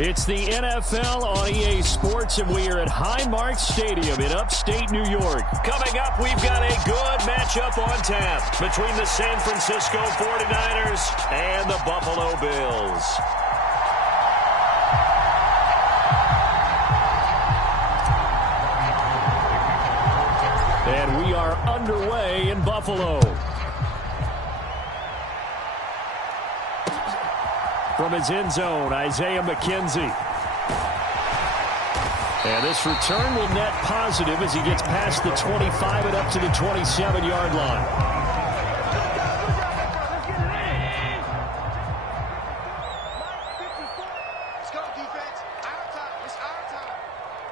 It's the NFL on EA Sports, and we are at Highmark Stadium in upstate New York. Coming up, we've got a good matchup on tap between the San Francisco 49ers and the Buffalo Bills. And we are underway in Buffalo. From his end zone, Isaiah McKenzie. And this return will net positive as he gets past the 25 and up to the 27-yard line. Let's go, defense. Our time. It's our time.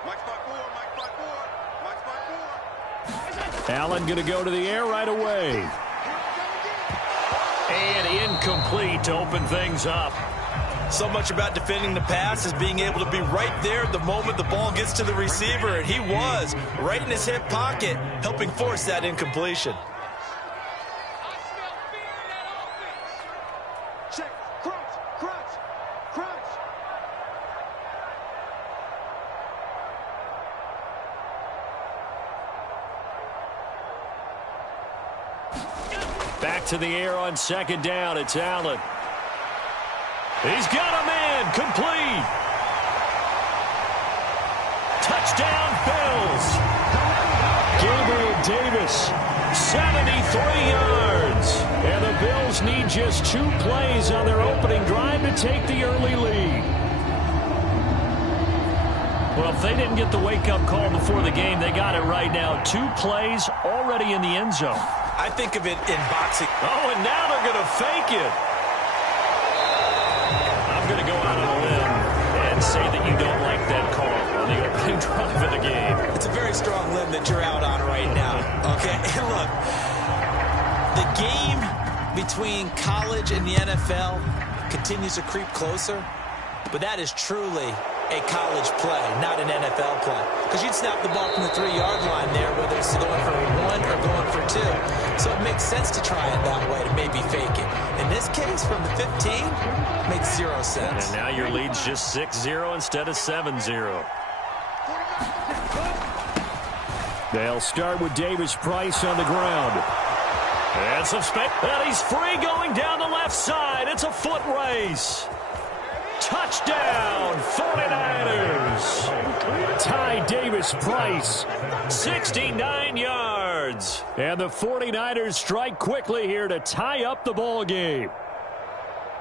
Mike 5-4, Mike 5-4, Mike 5-4. Allen going to go to the air right away. And incomplete to open things up. So much about defending the pass is being able to be right there the moment the ball gets to the receiver. And he was right in his hip pocket, helping force that incompletion. Check. Crunch, crunch, crunch. Back to the air on second down. It's Allen. He's got a man. Complete. Touchdown, Bills. Gabriel Davis, 73 yards. And the Bills need just 2 plays on their opening drive to take the early lead. Well, if they didn't get the wake-up call before the game, they got it right now. 2 plays already in the end zone. I think of it in boxing. Oh, and now they're going to fake it. I'm going to go out on a limb and say that you don't like that call on the opening drive of the game. It's a very strong limb that you're out on right now. Okay, and look, the game between college and the NFL continues to creep closer, but that is truly a college play, not an NFL play. Because you'd snap the ball from the 3-yard line there, whether it's going for 1 or going for 2. So it makes sense to try it that way, to maybe fake it. In this case, from the 15, makes 0 sense. And now your lead's just 6-0 instead of 7-0. They'll start with Davis Price on the ground. And and he's free going down the left side. It's a foot race. Touchdown, 49ers. Ty Davis Price, 69 yards. And the 49ers strike quickly here to tie up the ball game.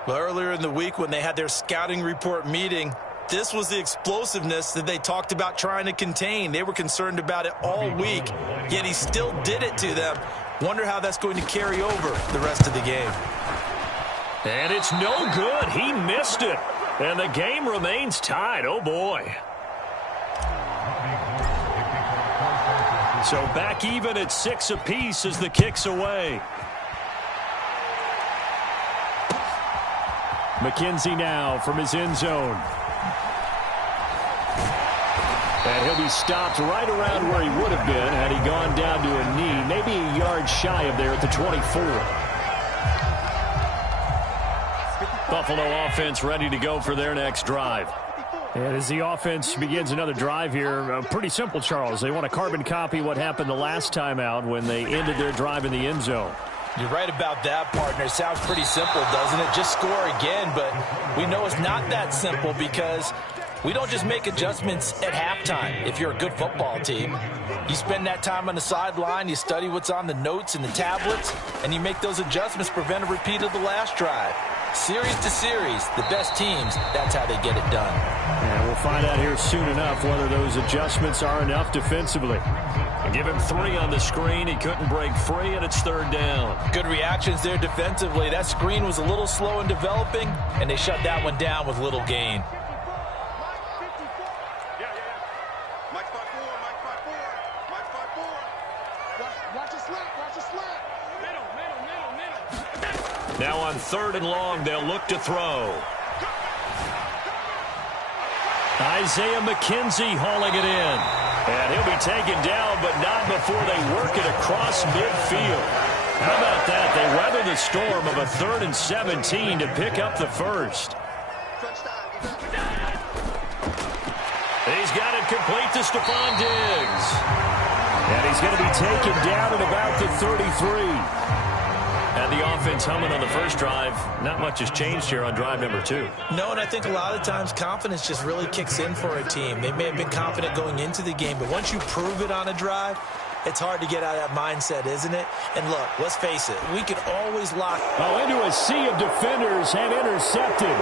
Well, earlier in the week when they had their scouting report meeting, this was the explosiveness that they talked about trying to contain. They were concerned about it all week, yet he still did it to them. Wonder how that's going to carry over the rest of the game. And it's no good. He missed it. And the game remains tied. Oh, boy. So back even at 6 apiece as the kick's away. McKenzie now from his end zone. And he'll be stopped right around where he would have been had he gone down to a knee, maybe a yard shy of there at the 24. Buffalo offense ready to go for their next drive. And as the offense begins another drive here, pretty simple, Charles. They want to carbon copy what happened the last time out when they ended their drive in the end zone. You're right about that, partner. Sounds pretty simple, doesn't it? Just score again, but we know it's not that simple because we don't just make adjustments at halftime. If you're a good football team, you spend that time on the sideline, you study what's on the notes and the tablets, and you make those adjustments, prevent a repeat of the last drive. Series to series, the best teams, that's how they get it done. And we'll find out here soon enough whether those adjustments are enough defensively. And give him 3 on the screen. He couldn't break free, and it's 3rd down. Good reactions there defensively. That screen was a little slow in developing, and they shut that one down with little gain. Mike 5-4, Mike 5-4, Mike 5-4. Watch it slap, watch it slap. Middle. Now on 3rd and long, they'll look to throw. Isaiah McKenzie hauling it in. And he'll be taken down, but not before they work it across midfield. How about that? They weather the storm of a 3rd and 17 to pick up the first. complete to Stephon Diggs. And he's going to be taken down at about the 33. And the offense humming on the first drive. Not much has changed here on drive number 2. No, and I think a lot of times confidence just really kicks in for a team. They may have been confident going into the game, but once you prove it on a drive, it's hard to get out of that mindset, isn't it? And look, let's face it, we can always lock. Oh, into a sea of defenders and intercepted.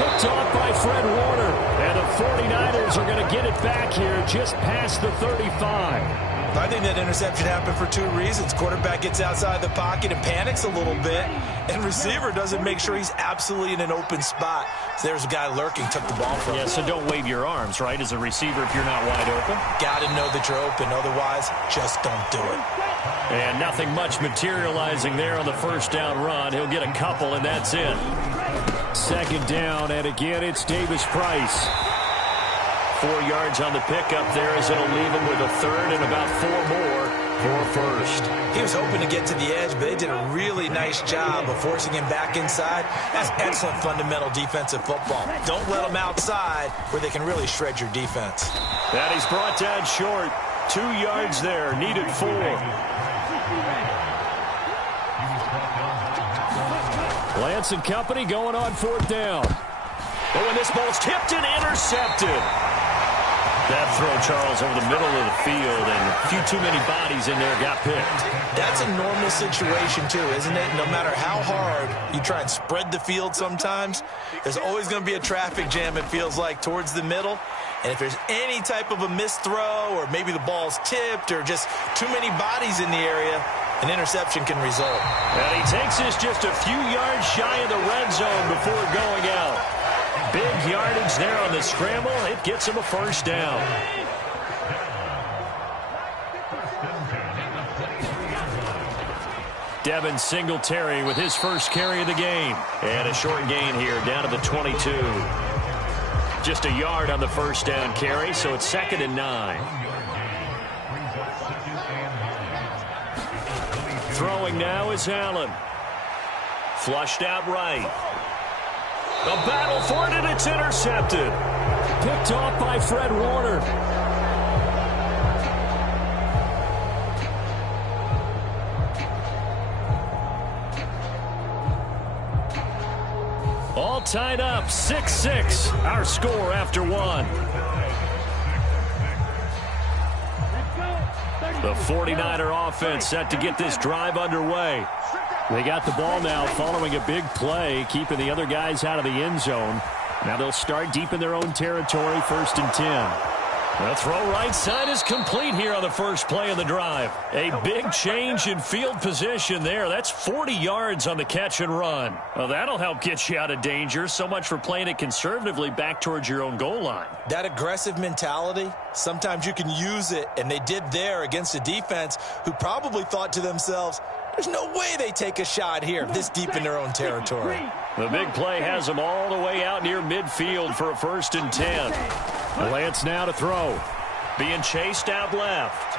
Picked off by Fred Warner. And the 49ers are going to get it back here just past the 35. I think that interception happened for 2 reasons. Quarterback gets outside the pocket and panics a little bit, and receiver doesn't make sure he's absolutely in an open spot. So there's a guy lurking, took the ball from him. Yeah, so don't wave your arms, right, as a receiver if you're not wide open. Got to know that you're open. Otherwise, just don't do it. And nothing much materializing there on the first down run. He'll get a couple, and that's it. Second down, and again, it's Davis Price. 4 yards on the pickup there as it'll leave him with a third and about 4 more for first. He was hoping to get to the edge, but they did a really nice job of forcing him back inside. That's excellent fundamental defensive football. Don't let them outside where they can really shred your defense. That he's brought down short. 2 yards there, needed 4. Lance and company going on 4th down. Oh, and this ball's tipped and intercepted. That throw, Charles, over the middle of the field, and a few too many bodies in there got picked. That's a normal situation, too, isn't it? No matter how hard you try and spread the field sometimes, there's always going to be a traffic jam, it feels like, towards the middle. And if there's any type of a missed throw, or maybe the ball's tipped, or just too many bodies in the area, an interception can result. And he takes this just a few yards shy of the red zone before going out. Big yardage there on the scramble. It gets him a first down. Devin Singletary with his first carry of the game. And a short gain here down to the 22. Just a yard on the first down carry, so it's 2nd and 9. Throwing now is Allen. Flushed out right. A battle for it, and it's intercepted. Picked off by Fred Warner. All tied up, 6-6. Our score after 1. The 49er offense set to get this drive underway. They got the ball now following a big play, keeping the other guys out of the end zone. Now they'll start deep in their own territory, 1st and 10. The throw right side is complete here on the first play of the drive. A big change in field position there. That's 40 yards on the catch and run. Well, that'll help get you out of danger. So much for playing it conservatively back towards your own goal line. That aggressive mentality, sometimes you can use it, and they did there against a defense who probably thought to themselves, there's no way they take a shot here this deep in their own territory. The big play has them all the way out near midfield for a 1st and 10. Lance now to throw. Being chased out left.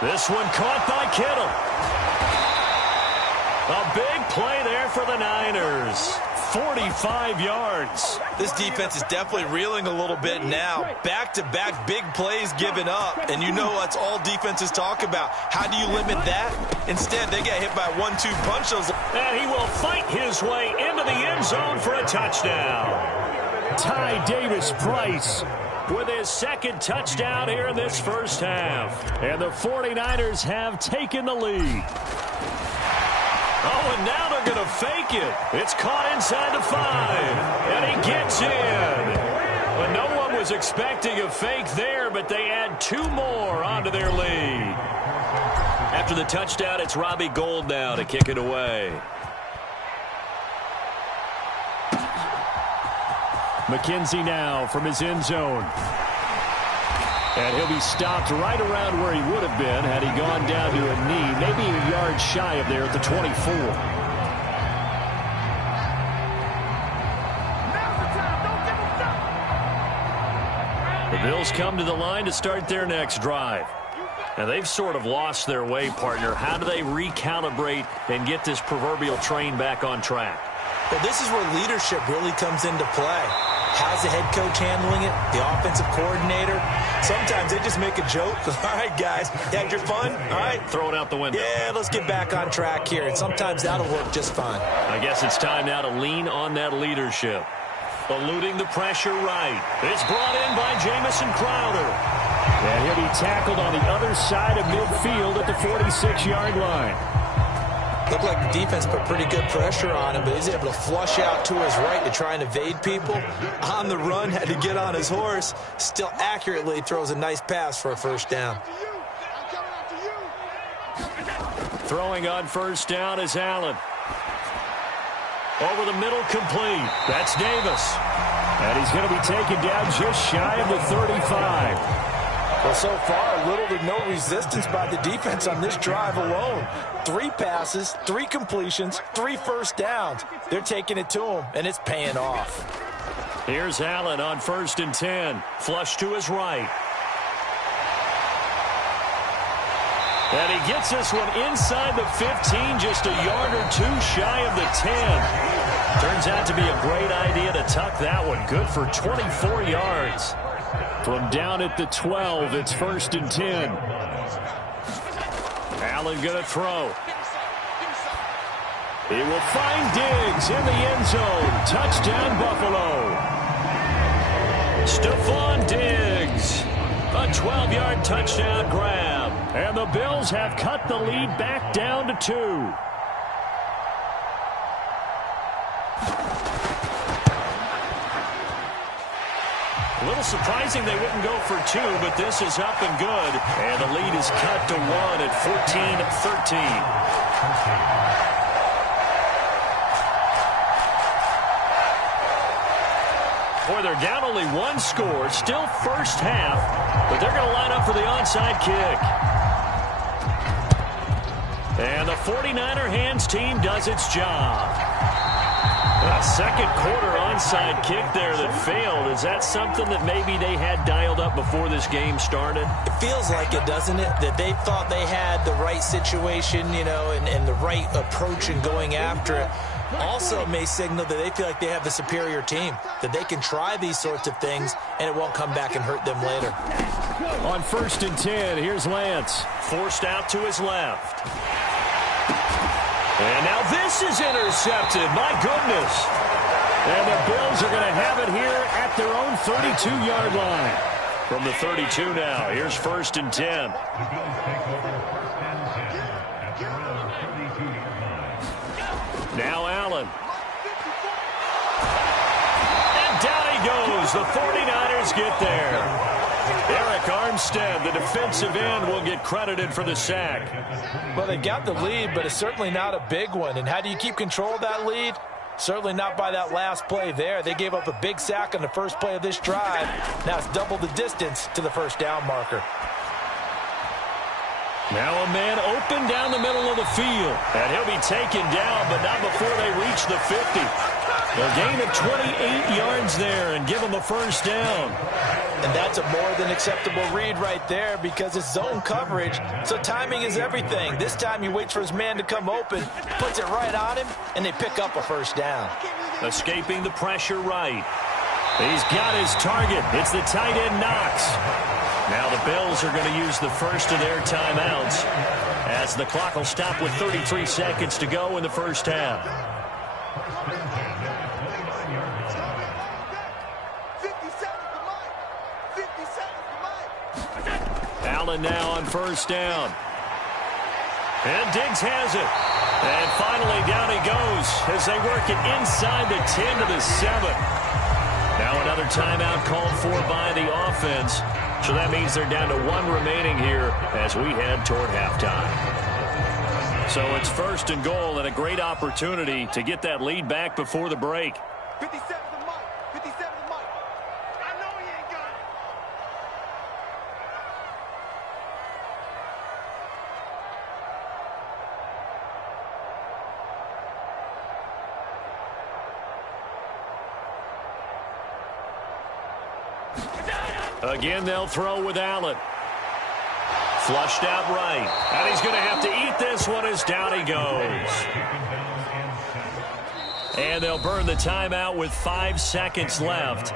This one caught by Kittle. A big play there for the Niners. 45 yards. This defense is definitely reeling a little bit now. Back-to-back big plays given up. And you know that's all defenses talk about. How do you limit that? Instead, they get hit by 1-2 punch. And he will fight his way into the end zone for a touchdown. Ty Davis Price with his 2nd touchdown here in this first half. And the 49ers have taken the lead. Oh, and now they're going to fake it. It's caught inside the 5. And he gets in. Well, no one was expecting a fake there, but they add 2 more onto their lead. After the touchdown, it's Robbie Gould now to kick it away. McKenzie now from his end zone. And he'll be stopped right around where he would have been had he gone down to a knee, maybe a yard shy of there at the 24. The Bills come to the line to start their next drive. Now, they've sort of lost their way, partner. How do they recalibrate and get this proverbial train back on track? Well, this is where leadership really comes into play. How's the head coach handling it? The offensive coordinator? Sometimes they just make a joke. All right, guys, you had your fun? All right. Throw it out the window. Yeah, let's get back on track here. And sometimes that'll work just fine. I guess it's time now to lean on that leadership. Eluding the pressure right. It's brought in by Jamison Crowder. And he'll be tackled on the other side of midfield at the 46-yard line. Looked like the defense put pretty good pressure on him, but he's able to flush out to his right to try and evade people. On the run, had to get on his horse. Still accurately throws a nice pass for a first down. Throwing on first down is Allen. Over the middle, complete. That's Davis. And he's going to be taken down just shy of the 35. Well, so far, little to no resistance by the defense on this drive alone. 3 passes, 3 completions, 3 first downs. They're taking it to him, and it's paying off. Here's Allen on 1st and 10. Flush to his right. And he gets this one inside the 15, just a yard or 2 shy of the 10. Turns out to be a great idea to tuck that one. Good for 24 yards. From down at the 12, it's 1st and 10. Allen going to throw. He will find Diggs in the end zone. Touchdown, Buffalo. Stephon Diggs. A 12-yard touchdown grab. And the Bills have cut the lead back down to 2. A little surprising they wouldn't go for 2, but this is up and good. And the lead is cut to 1 at 14-13. Boy, they're down only 1 score. Still first half, but they're going to line up for the onside kick. And the 49er hands team does its job. A second quarter onside kick there that failed. Is that something that maybe they had dialed up before this game started? It feels like it, doesn't it? That they thought they had the right situation, you know, and the right approach in going after it. Also may signal that they feel like they have the superior team, that they can try these sorts of things and it won't come back and hurt them later. On 1st and 10, here's Lance. Forced out to his left. And now this is intercepted. My goodness. And the Bills are going to have it here at their own 32-yard line. From the 32 now, here's 1st and 10. Now Allen. And down he goes. The 49ers get there. Eric Armstead, the defensive end, will get credited for the sack. Well, they got the lead, but it's certainly not a big one. And how do you keep control of that lead? Certainly not by that last play there. They gave up a big sack on the first play of this drive. Now it's double the distance to the first down marker. Now a man open down the middle of the field. And he'll be taken down, but not before they reach the 50. A gain of 28 yards there and give him a first down. And that's a more than acceptable read right there because it's zone coverage, so timing is everything. This time he waits for his man to come open, puts it right on him, and they pick up a first down. Escaping the pressure right. He's got his target. It's the tight end Knox. Now the Bills are going to use the first of their timeouts as the clock will stop with 33 seconds to go in the first half. Allen now on first down. And Diggs has it. And finally down he goes as they work it inside the 10 to the 7. Now another timeout called for by the offense. So that means they're down to 1 remaining here as we head toward halftime. So it's 1st and goal and a great opportunity to get that lead back before the break. 57 to Mike. 57 to Mike. I know he ain't got it. Again, they'll throw with Allen. Flushed out right. And he's going to have to eat this one as down he goes. And they'll burn the timeout with 5 seconds left.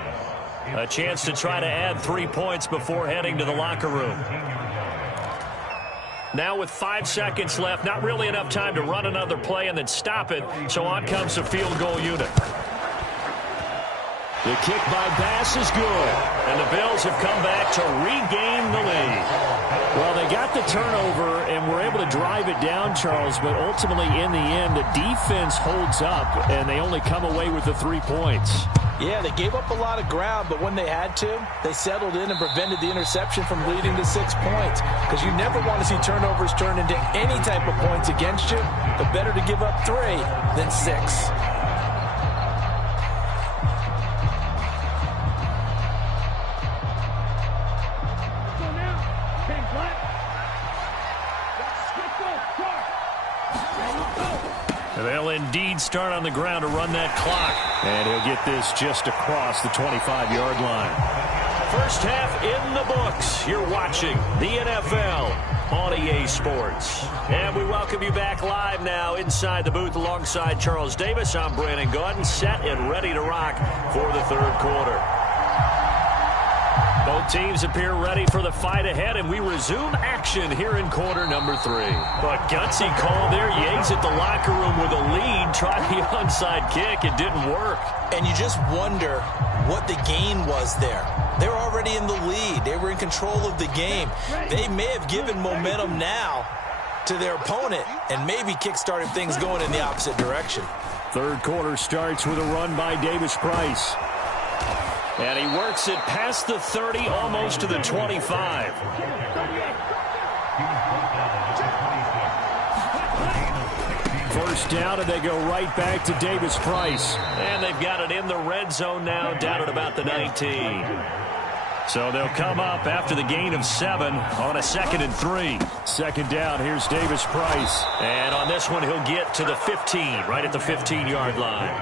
A chance to try to add 3 points before heading to the locker room. Now with 5 seconds left, not really enough time to run another play and then stop it, so on comes the field goal unit. The kick by Bass is good, and the Bills have come back to regain the lead. Well, they got the turnover and were able to drive it down, Charles, but ultimately in the end, the defense holds up, and they only come away with the 3 points. Yeah, they gave up a lot of ground, but when they had to, they settled in and prevented the interception from leading to 6 points. Because you never want to see turnovers turn into any type of points against you, but better to give up 3 than 6. They'll indeed start on the ground to run that clock. And he'll get this just across the 25-yard line. First half in the books. You're watching the NFL on EA Sports. And we welcome you back live now inside the booth alongside Charles Davis. I'm Brandon Gaudin, set and ready to rock for the third quarter. Both teams appear ready for the fight ahead, and we resume action here in quarter number 3. But gutsy call there. Yates at the locker room with a lead. Tried the onside kick. It didn't work. And you just wonder what the gain was there. They're already in the lead. They were in control of the game. They may have given momentum now to their opponent and maybe kick-started things going in the opposite direction. Third quarter starts with a run by Davis Price. And he works it past the 30, almost to the 25. First down, and they go right back to Davis Price. And they've got it in the red zone now, down at about the 19. So they'll come up after the gain of 7 on a 2nd and 3. Second down, here's Davis Price. And on this one, he'll get to the 15, right at the 15-yard line.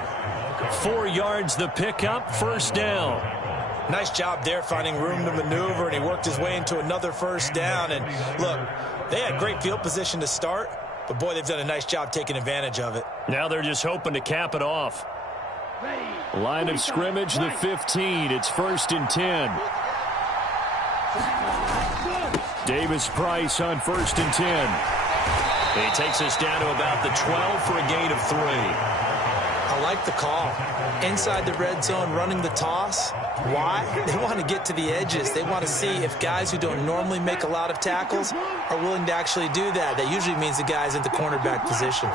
4 yards the pickup, first down. Nice job there finding room to maneuver, and he worked his way into another first down. And look, they had great field position to start, but boy, they've done a nice job taking advantage of it. Now they're just hoping to cap it off. Line of scrimmage, the 15. It's 1st and 10. Davis Price on 1st and 10. He takes us down to about the 12 for a gain of 3. I like the call. Inside the red zone, running the toss. Why? They want to get to the edges. They want to see if guys who don't normally make a lot of tackles are willing to actually do that. That usually means the guys at the cornerback position.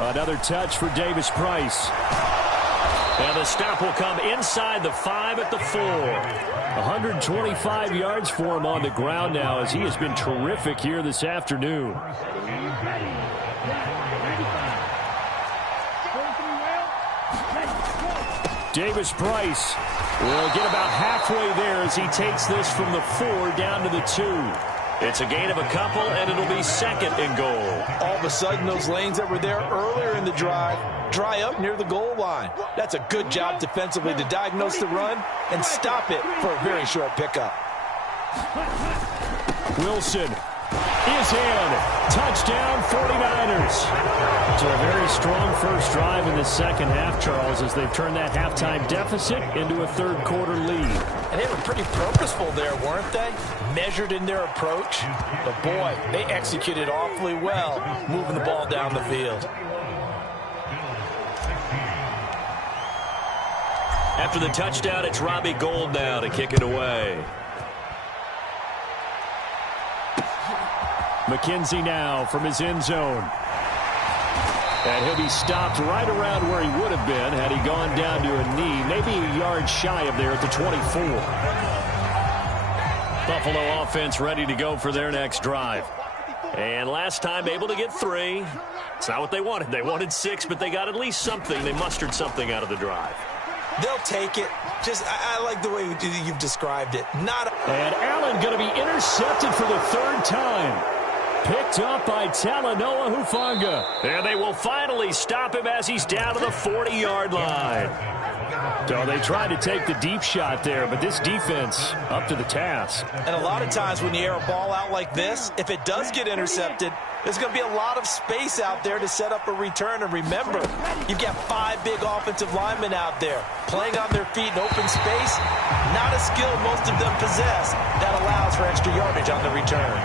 Another touch for Davis Price. And the stop will come inside the 5 at the 4. 125 yards for him on the ground now, as he has been terrific here this afternoon. Davis Price will get about halfway there as he takes this from the 4 down to the 2. It's a gain of a couple, and it'll be 2nd and goal. All of a sudden, those lanes that were there earlier in the drive dry up near the goal line. That's a good job defensively to diagnose the run and stop it for a very short pickup. Wilson is in. Touchdown, 49ers. So a very strong first drive in the second half, Charles, as they've turned that halftime deficit into a third quarter lead. And they were pretty purposeful there, weren't they? Measured in their approach. But boy, they executed awfully well, moving the ball down the field. After the touchdown, it's Robbie Gould now to kick it away. McKenzie now from his end zone. And he'll be stopped right around where he would have been had he gone down to a knee, maybe a yard shy of there at the 24. Buffalo offense ready to go for their next drive. And last time able to get 3. It's not what they wanted. They wanted 6, but they got at least something. They mustered something out of the drive. They'll take it. Just, I like the way you've described it. And Allen going to be intercepted for the 3rd time. Picked up by Talanoa Hufanga. And they will finally stop him as he's down to the 40-yard line. So they tried to take the deep shot there, but this defense up to the task. And a lot of times when you air a ball out like this, if it does get intercepted, there's going to be a lot of space out there to set up a return. And remember, you've got 5 big offensive linemen out there playing on their feet in open space. Not a skill most of them possess that allows for extra yardage on the return.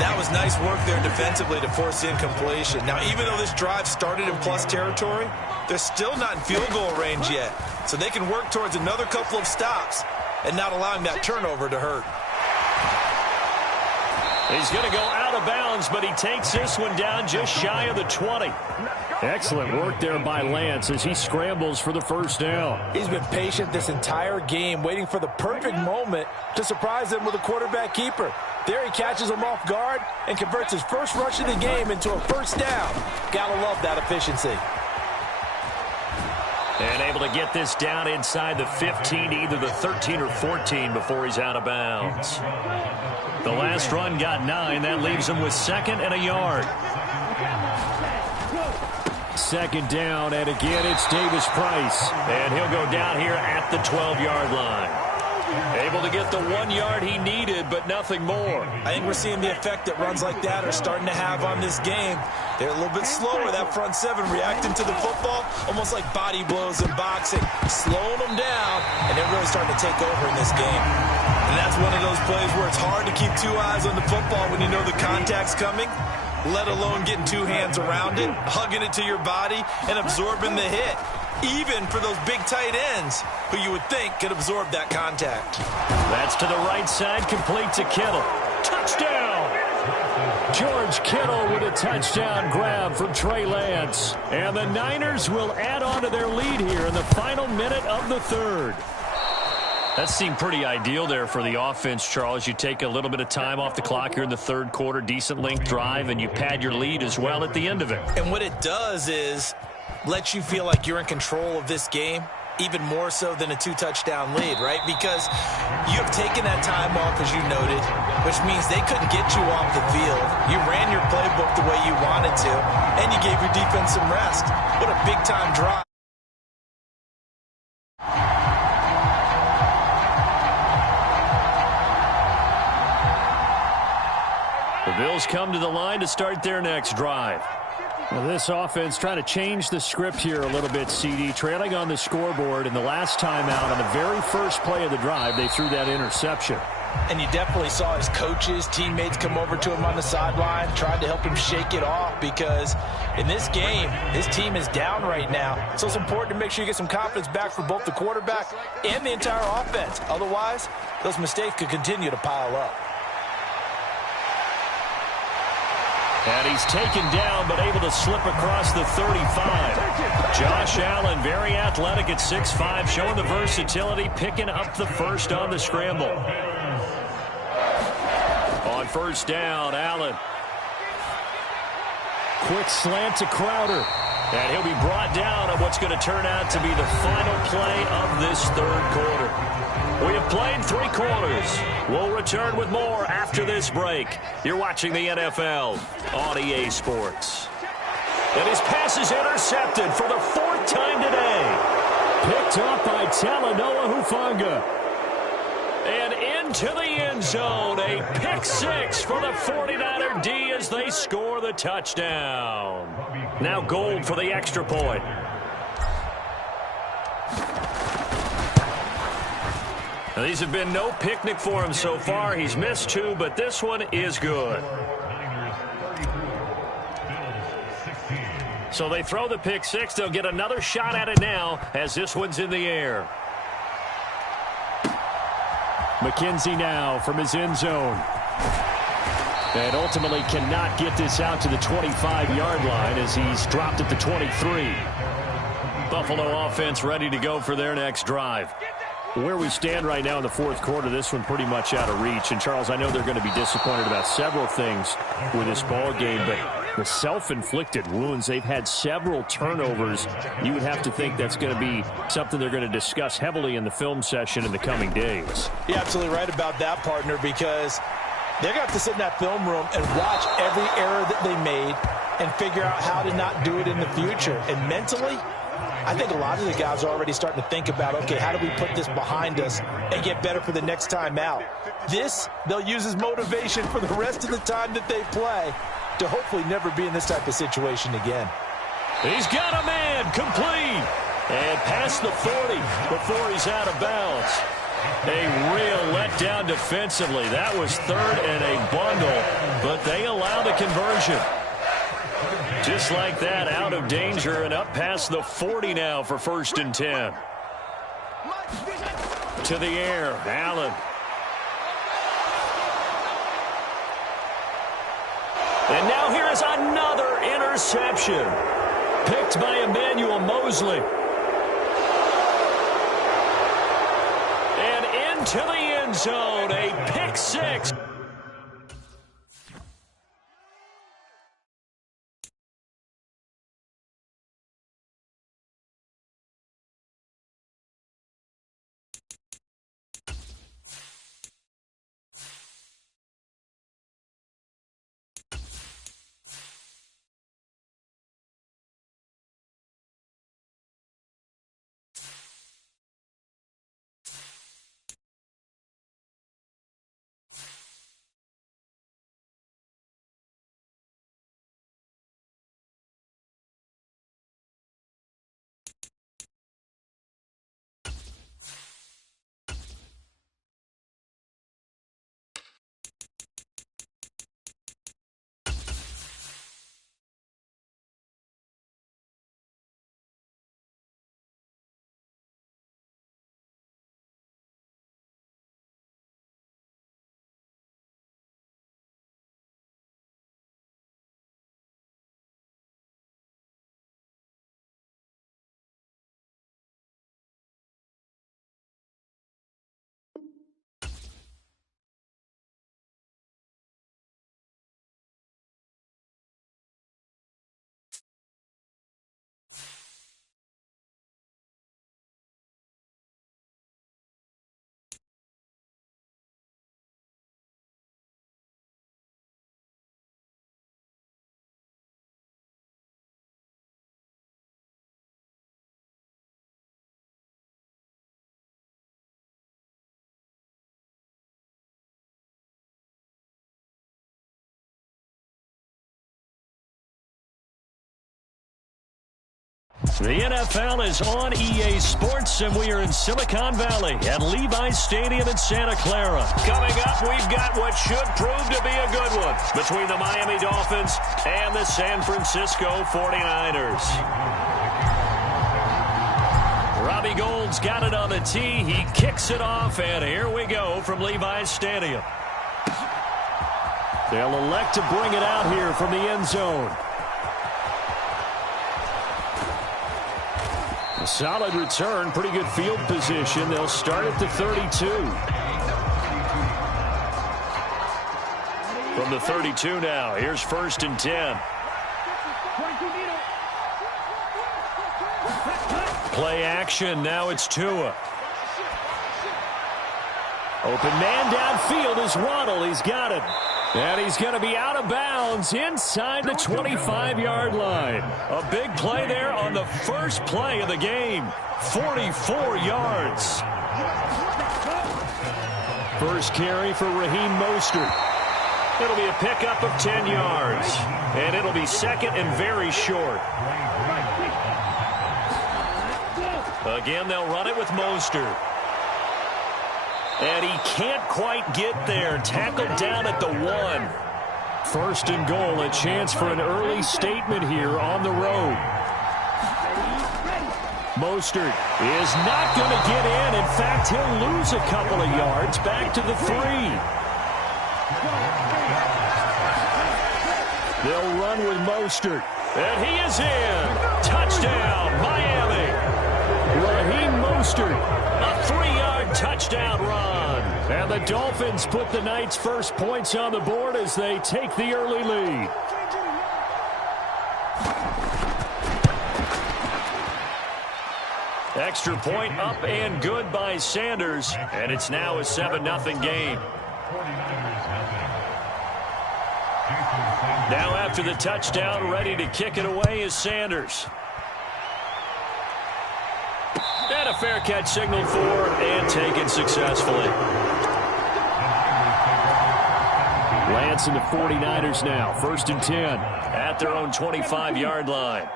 That was nice work there defensively to force incompletion. Now, even though this drive started in plus territory, they're still not in field goal range yet. So they can work towards another couple of stops and not allowing that turnover to hurt. He's going to go out of bounds, but he takes this one down just shy of the 20. Excellent work there by Lance as he scrambles for the first down. He's been patient this entire game, waiting for the perfect moment to surprise them with a quarterback keeper. There he catches him off guard and converts his first rush of the game into a first down. Gotta love that efficiency. And able to get this down inside the 15, either the 13 or 14 before he's out of bounds. The last run got 9. That leaves him with 2nd and a yard. 2nd down, and again it's Davis Price. And he'll go down here at the 12-yard line. Able to get the 1 yard he needed, but nothing more. I think we're seeing the effect that runs like that are starting to have on this game. They're a little bit slower, that front 7, reacting to the football, almost like body blows in boxing, slowing them down, and they're really starting to take over in this game. And that's one of those plays where it's hard to keep 2 eyes on the football when you know the contact's coming, let alone getting 2 hands around it, hugging it to your body, and absorbing the hit. Even for those big tight ends who you would think could absorb that contact. That's to the right side, complete to Kittle. Touchdown! George Kittle with a touchdown grab from Trey Lance. And the Niners will add on to their lead here in the final minute of the 3rd. That seemed pretty ideal there for the offense, Charles. You take a little bit of time off the clock here in the 3rd quarter, decent length drive, and you pad your lead as well at the end of it. And what it does is let you feel like you're in control of this game, even more so than a 2-touchdown lead, right? Because you have taken that time off, as you noted, which means they couldn't get you off the field. You ran your playbook the way you wanted to, and you gave your defense some rest. What a big-time drive. The Bills come to the line to start their next drive. Well, this offense trying to change the script here a little bit, CD. Trailing on the scoreboard, and the last time out on the very first play of the drive, they threw that interception. And you definitely saw his coaches, teammates come over to him on the sideline, tried to help him shake it off because in this game, his team is down right now. So it's important to make sure you get some confidence back for both the quarterback and the entire offense. Otherwise, those mistakes could continue to pile up. And he's taken down, but able to slip across the 35. Josh Allen, very athletic at 6'5", showing the versatility, picking up the first on the scramble. On first down, Allen. Quick slant to Crowder. And he'll be brought down on what's going to turn out to be the final play of this 3rd quarter. We have played 3 quarters. We'll return with more after this break. You're watching the NFL on EA Sports. And his pass is intercepted for the 4th time today. Picked up by Talanoa Hufanga. And into the end zone, a pick 6 for the 49er D as they score the touchdown. Now Gold for the extra point. Now, these have been no picnic for him so far. He's missed 2, but this one is good. So they throw the pick 6. They'll get another shot at it now as this one's in the air. McKenzie now from his end zone. And ultimately cannot get this out to the 25-yard line as he's dropped at the 23. Buffalo offense ready to go for their next drive. Where we stand right now in the 4th quarter, this one pretty much out of reach. And, Charles, I know they're going to be disappointed about several things with this ball game, but the self-inflicted wounds, they've had several turnovers. You would have to think that's going to be something they're going to discuss heavily in the film session in the coming days. You're absolutely right about that, partner, because they're going to have to sit in that film room and watch every error that they made and figure out how to not do it in the future. And mentally, I think a lot of the guys are already starting to think about, okay, how do we put this behind us and get better for the next time out? This, they'll use as motivation for the rest of the time that they play to hopefully never be in this type of situation again. He's got a man, complete. And past the 40 before he's out of bounds. A real letdown defensively. That was third and a bundle, but they allow the conversion. Just like that, out of danger and up past the 40 now for 1st and 10. To the air, Allen. And now here is another interception. Picked by Emmanuel Mosley. And into the end zone, a pick six. The NFL is on EA Sports, and we are in Silicon Valley at Levi's Stadium in Santa Clara. Coming up, we've got what should prove to be a good one between the Miami Dolphins and the San Francisco 49ers. Robbie Gould's got it on the tee. He kicks it off, and here we go from Levi's Stadium. They'll elect to bring it out here from the end zone. A solid return, pretty good field position. They'll start at the 32. From the 32 now, here's 1st and 10. Play action, now it's Tua. Open man downfield is Waddle, he's got it. And he's going to be out of bounds inside the 25-yard line. A big play there on the first play of the game. 44 yards. First carry for Raheem Mostert. It'll be a pickup of 10 yards. And it'll be second and very short. Again, they'll run it with Mostert. And he can't quite get there. Tackled down at the 1. 1st and goal, a chance for an early statement here on the road. Mostert is not going to get in. In fact, he'll lose a couple of yards back to the 3. They'll run with Mostert. And he is in. Touchdown, Miami. Raheem Mostert, a 3-yard touchdown run. And the Dolphins put the night's first points on the board as they take the early lead. Extra point up and good by Sanders. And it's now a 7-0 game. Now after the touchdown, ready to kick it away is Sanders. And a fair catch signaled for and taken successfully. Lance and the 49ers now. 1st and 10 at their own 25-yard line.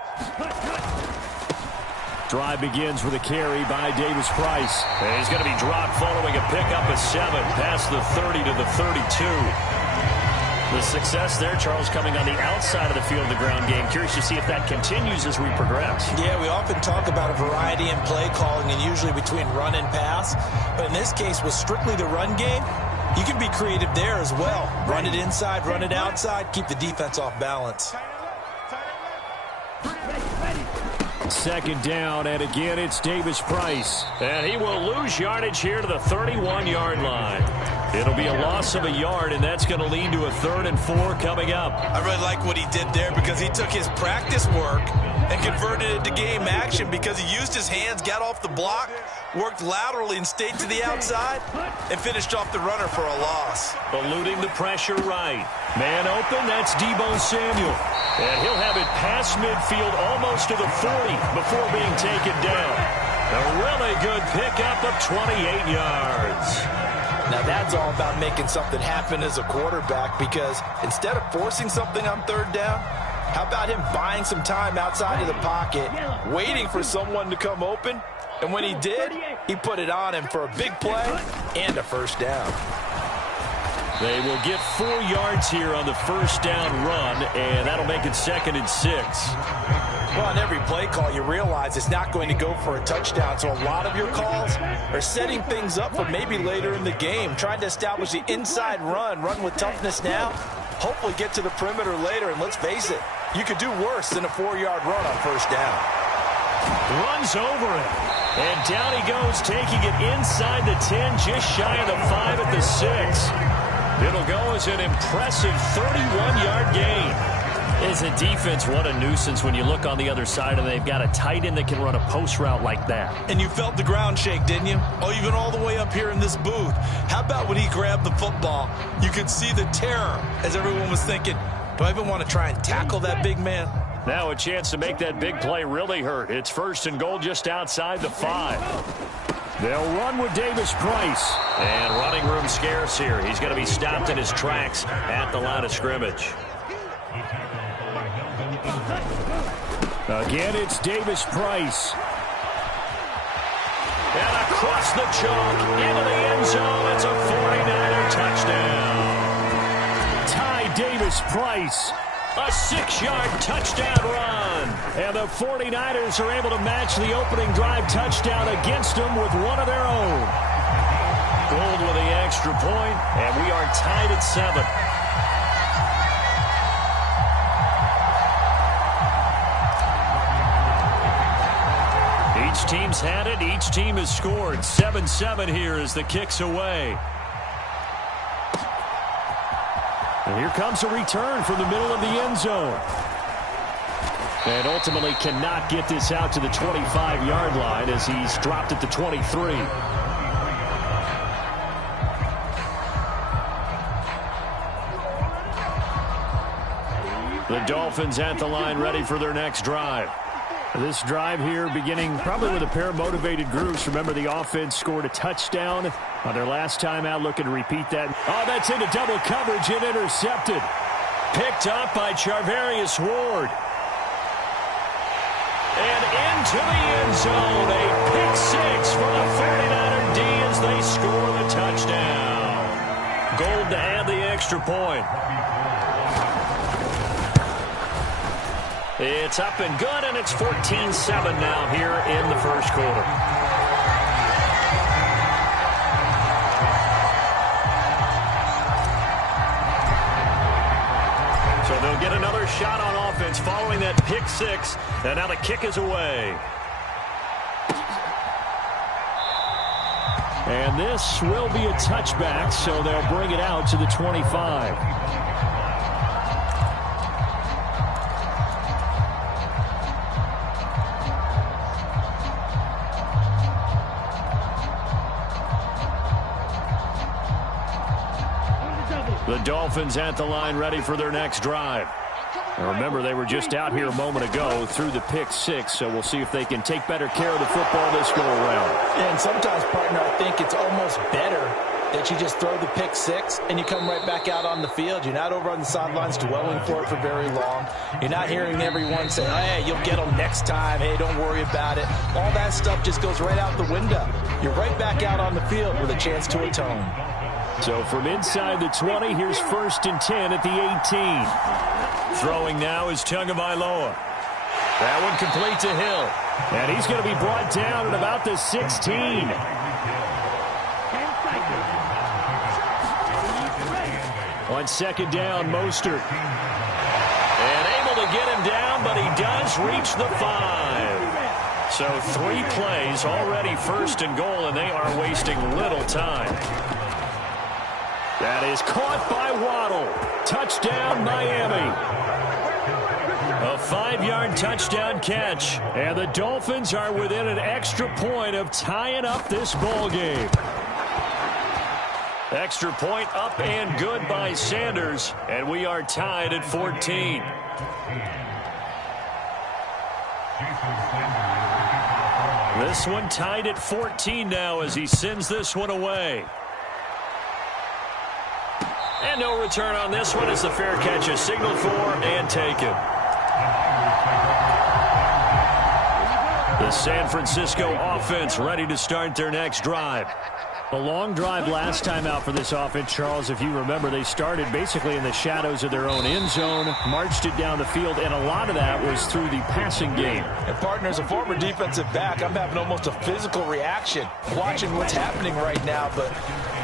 Drive begins with a carry by Davis Price. And he's going to be dropped following a pickup of 7 past the 30 to the 32. The success there, Charles, coming on the outside of the field of the ground game. Curious to see if that continues as we progress. Yeah, we often talk about a variety in play calling and usually between run and pass. But in this case, with strictly the run game, you can be creative there as well. Run it inside, run it outside, keep the defense off balance. 2nd down, and again, it's Davis Price. And he will lose yardage here to the 31-yard line. It'll be a loss of a yard, and that's going to lead to a 3rd and 4 coming up. I really like what he did there because he took his practice work and converted it to game action because he used his hands, got off the block, worked laterally and stayed to the outside, and finished off the runner for a loss. Eluding the pressure right. Man open, that's Deebo Samuel. And he'll have it past midfield almost to the 40 before being taken down. A really good pickup of 28 yards. Now that's all about making something happen as a quarterback, because instead of forcing something on 3rd down, how about him buying some time outside of the pocket, waiting for someone to come open, and when he did, he put it on him for a big play and a 1st down. They will get 4 yards here on the 1st down run, and that'll make it 2nd and 6. Well, on every play call, you realize it's not going to go for a touchdown, so a lot of your calls are setting things up for maybe later in the game, trying to establish the inside run with toughness now, hopefully get to the perimeter later, and let's face it, you could do worse than a 4-yard run on 1st down. Runs over it, and down he goes, taking it inside the 10, just shy of the 5 at the 6. It'll go as an impressive 31-yard gain. As a defense, what a nuisance when you look on the other side and they've got a tight end that can run a post route like that. And you felt the ground shake, didn't you? Oh, even all the way up here in this booth. How about when he grabbed the football? You could see the terror as everyone was thinking, do I even want to try and tackle that big man? Now a chance to make that big play really hurt. It's 1st and goal just outside the 5. They'll run with Davis Price. And running room scarce here. He's going to be stopped in his tracks at the line of scrimmage. Again, it's Davis Price. And across the chalk into the end zone. It's a 49er touchdown. Ty Davis Price. A 6-yard touchdown run. And the 49ers are able to match the opening drive touchdown against them with one of their own. Gold with the extra point, and we are tied at 7. Each team's had it. Each team has scored. 7-7 here as the kick's away. And here comes a return from the middle of the end zone. And ultimately cannot get this out to the 25-yard line as he's dropped at the 23. The Dolphins at the line ready for their next drive. This drive here beginning probably with a pair of motivated groups. Remember, the offense scored a touchdown on their last time out, looking to repeat that. Oh, that's into double coverage and intercepted. Picked up by Charvarius Ward. And into the end zone. A pick 6 for the 49er D as they score the touchdown. Gold to add the extra point. It's up and good, and it's 14-7 now here in the 1st quarter. So they'll get another shot on offense following that pick 6, and now the kick is away. And this will be a touchback, so they'll bring it out to the 25. The Dolphins at the line ready for their next drive. And remember, they were just out here a moment ago through the pick 6, so we'll see if they can take better care of the football this go around. And sometimes, partner, I think it's almost better that you just throw the pick six and you come right back out on the field. You're not over on the sidelines dwelling for it for very long. You're not hearing everyone say, hey, you'll get them next time. Hey, don't worry about it. All that stuff just goes right out the window. You're right back out on the field with a chance to atone. So from inside the 20, here's 1st and 10 at the 18. Throwing now is Tagovailoa. That one complete to Hill. And he's going to be brought down at about the 16. On 2nd down, Mostert. And able to get him down, but he does reach the 5. So 3 plays already 1st and goal, and they are wasting little time. That is caught by Waddle. Touchdown, Miami. A 5-yard touchdown catch. And the Dolphins are within an extra point of tying up this ball game. Extra point up and good by Sanders. And we are tied at 14. This one tied at 14 now as he sends this one away. And no return on this one as the fair catch is signaled for and taken. The San Francisco offense ready to start their next drive. A long drive last time out for this offense, Charles. If you remember, they started basically in the shadows of their own end zone, marched it down the field, and a lot of that was through the passing game. And partner, as a former defensive back, I'm having almost a physical reaction watching what's happening right now. But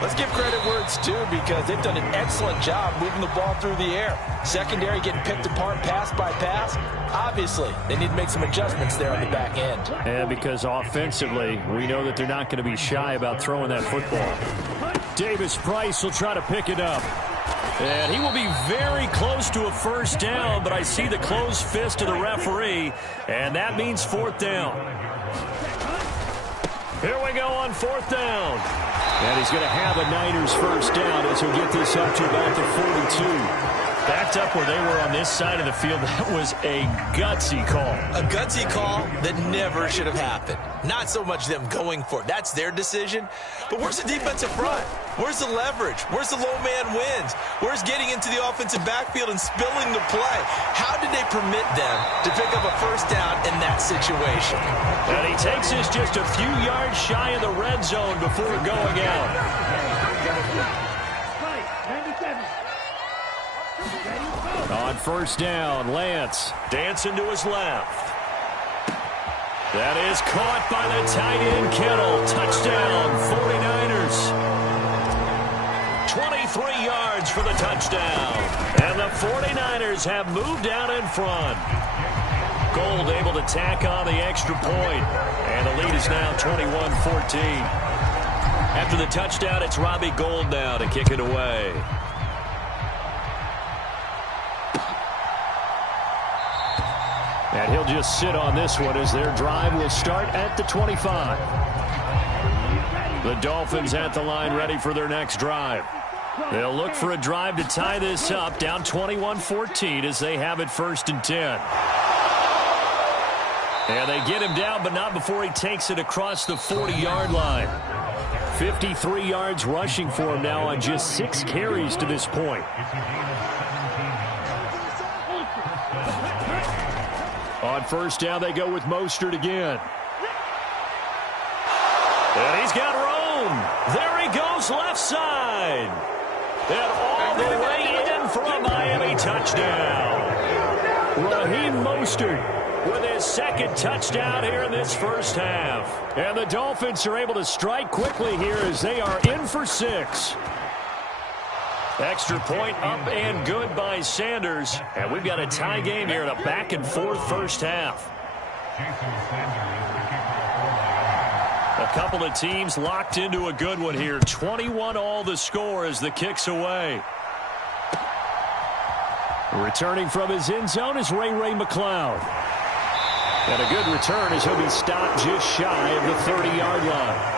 let's give credit where it's due because they've done an excellent job moving the ball through the air. Secondary getting picked apart pass by pass. Obviously, they need to make some adjustments there on the back end. And because offensively, we know that they're not going to be shy about throwing that football. Davis Price will try to pick it up. And he will be very close to a 1st down, but I see the closed fist of the referee, and that means 4th down. Here we go on 4th down. And he's going to have a Niners 1st down as he'll get this up to about the 42. Backed up where they were on this side of the field. That was a gutsy call. A gutsy call that never should have happened. Not so much them going for it. That's their decision. But where's the defensive front? Where's the leverage? Where's the low man wins? Where's getting into the offensive backfield and spilling the play? How did they permit them to pick up a 1st down in that situation? And he takes this just a few yards shy of the red zone before going out. On 1st down, Lance dancing to his left. That is caught by the tight end, Kittle. Touchdown, 49ers. 23 yards for the touchdown. And the 49ers have moved out in front. Gold able to tack on the extra point. And the lead is now 21-14. After the touchdown, it's Robbie Gould now to kick it away. And he'll just sit on this one as their drive will start at the 25. The Dolphins at the line ready for their next drive. They'll look for a drive to tie this up, down 21-14 as they have it 1st and 10. And they get him down, but not before he takes it across the 40-yard line. 53 yards rushing for him now on just 6 carries to this point. On 1st down, they go with Mostert again. And he's got room. There he goes, left side. And all the way in for a Miami touchdown. Raheem Mostert with his 2nd touchdown here in this 1st half. And the Dolphins are able to strike quickly here as they are in for 6. Extra point up and good by Sanders. And we've got a tie game here in a back-and-forth 1st half. A couple of teams locked into a good one here. 21-all the score as the kick's away. Returning from his end zone is Ray McCloud. And a good return as he'll be stopped just shy of the 30-yard line.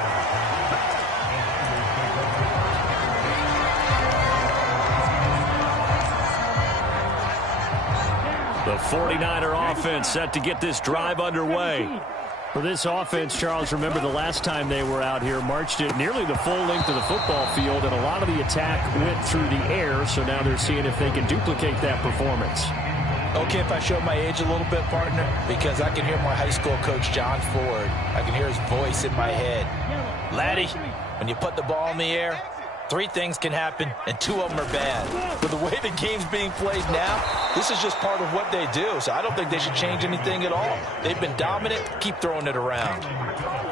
The 49er offense set to get this drive underway. For this offense, Charles, remember the last time they were out here, marched it nearly the full length of the football field, and a lot of the attack went through the air, so now they're seeing if they can duplicate that performance. Okay, if I show my age a little bit, partner, because I can hear my high school coach, John Ford. I can hear his voice in my head. Laddie, when you put the ball in the air, 3 things can happen, and 2 of them are bad. But the way the game's being played now, this is just part of what they do, so I don't think they should change anything at all. They've been dominant. Keep throwing it around.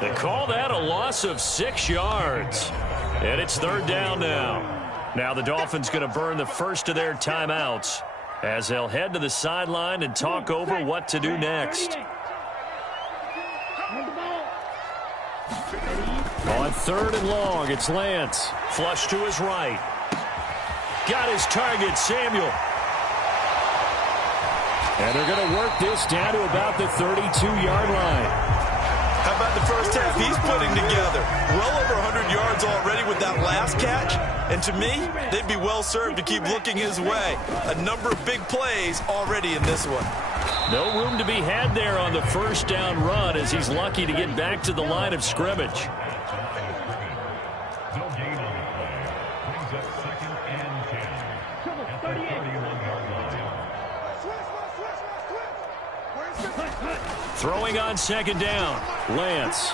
They call that a loss of 6 yards. And it's 3rd down now. Now the Dolphins going to burn the first of their timeouts as they'll head to the sideline and talk over what to do next. On 3rd and long, it's Lance. Flush to his right. Got his target, Samuel. And they're going to work this down to about the 32-yard line. How about the first half he's putting together? Well over 100 yards already with that last catch. And to me, they'd be well served to keep looking his way. A number of big plays already in this one. No room to be had there on the first down run as he's lucky to get back to the line of scrimmage. Throwing on 2nd down, Lance.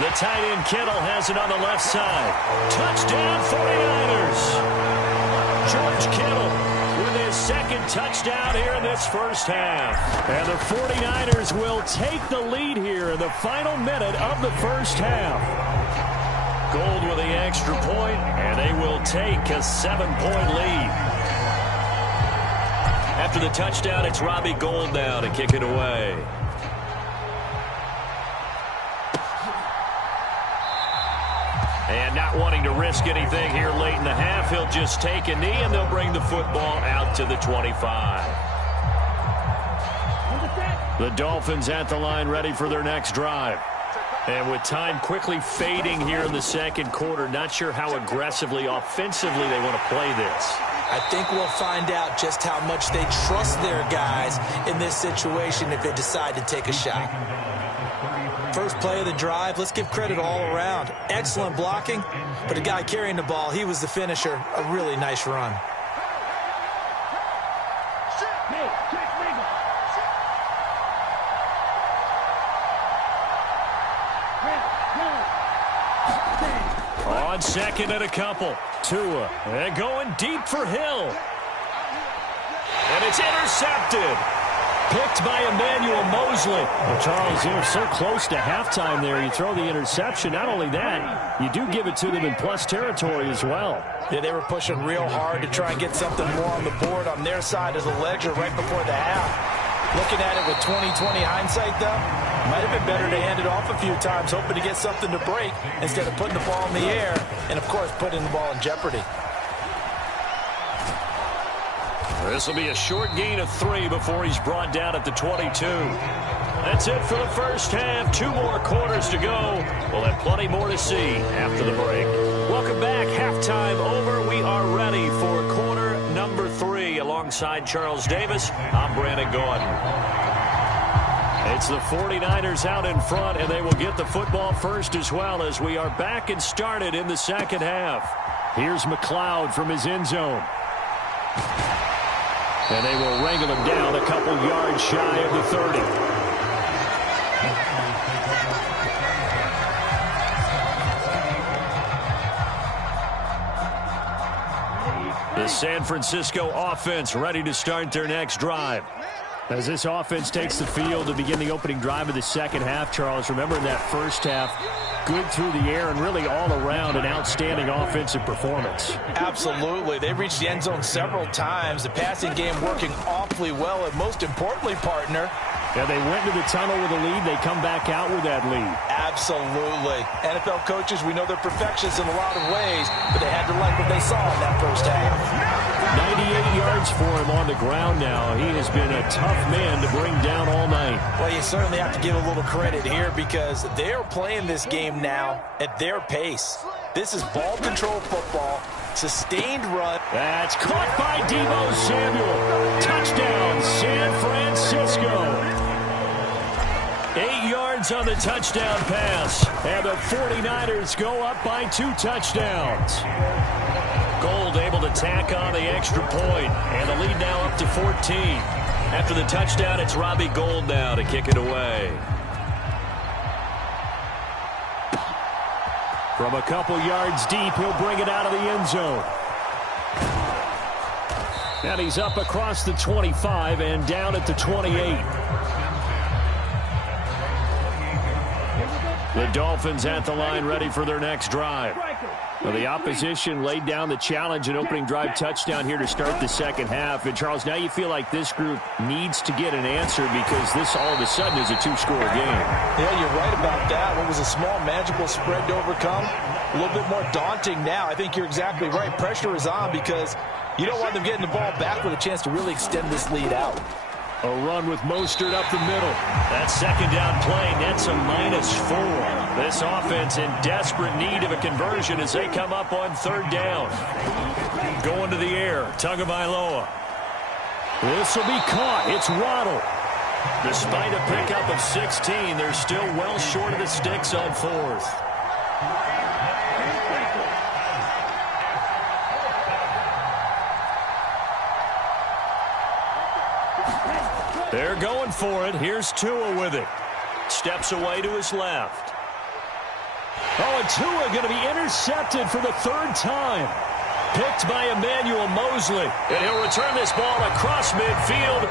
The tight end Kittle has it on the left side. Touchdown 49ers. George Kittle with his 2nd touchdown here in this first half. And the 49ers will take the lead here in the final minute of the first half. Gold with the extra point, and they will take a 7-point lead. After the touchdown, it's Robbie Gould now to kick it away. And not wanting to risk anything here late in the half, he'll just take a knee, and they'll bring the football out to the 25. The Dolphins at the line ready for their next drive. And with time quickly fading here in the 2nd quarter, not sure how aggressively, offensively they want to play this. I think we'll find out just how much they trust their guys in this situation if they decide to take a shot. First play of the drive, let's give credit all around. Excellent blocking, but the guy carrying the ball, he was the finisher. A really nice run. On 2nd and a couple. Tua. And going deep for Hill. And it's intercepted. Picked by Emmanuel Mosley. Well, Charles, they're so close to halftime there. You throw the interception. Not only that, you do give it to them in plus territory as well. Yeah, they were pushing real hard to try and get something more on the board on their side of the ledger right before the half. Looking at it with 20/20 hindsight, though, might have been better to hand it off a few times, hoping to get something to break instead of putting the ball in the air and, of course, putting the ball in jeopardy. This will be a short gain of 3 before he's brought down at the 22. That's it for the first half. 2 more quarters to go. We'll have plenty more to see after the break. Welcome back. Halftime over. We are ready for quarter number 3. Alongside Charles Davis, I'm Brandon Gordon. It's the 49ers out in front, and they will get the football first as well as we are back and started in the second half. Here's McLeod from his end zone. And they will wrangle him down a couple yards shy of the 30. The San Francisco offense ready to start their next drive. As this offense takes the field to begin the opening drive of the second half, Charles, remember in that first half, good through the air and really all around an outstanding offensive performance. Absolutely. They reached the end zone several times. The passing game working awfully well, and most importantly, partner, yeah, they went to the tunnel with a lead. They come back out with that lead. Absolutely. NFL coaches, we know they're perfectionists in a lot of ways, but they had to like what they saw in that first half. 98 yards for him on the ground now. He has been a tough man to bring down all night. Well, you certainly have to give a little credit here because they're playing this game now at their pace. This is ball control football, sustained run. That's caught by Deebo Samuel. Touchdown, San Francisco. 8 yards on the touchdown pass. And the 49ers go up by 2 touchdowns. Gold able to tack on the extra point. And the lead now up to 14. After the touchdown, it's Robbie Gould now to kick it away. From a couple yards deep, he'll bring it out of the end zone. And he's up across the 25 and down at the 28. The Dolphins at the line ready for their next drive. Well, the opposition laid down the challenge and opening drive touchdown here to start the second half. And, Charles, now you feel like this group needs to get an answer because this all of a sudden is a 2-score game. Yeah, you're right about that. What was a small, magical spread to overcome, a little bit more daunting now. I think you're exactly right. Pressure is on because you don't want them getting the ball back with a chance to really extend this lead out. A run with Mostert up the middle. That second down play nets a -4. This offense in desperate need of a conversion as they come up on 3rd down. Going to the air, Tagovailoa. This will be caught. It's Waddle. Despite a pickup of 16, they're still well short of the sticks on 4th. They're going for it. Here's Tua with it. Steps away to his left. Oh, and Tua going to be intercepted for the 3rd time. Picked by Emmanuel Mosley. And he'll return this ball across midfield.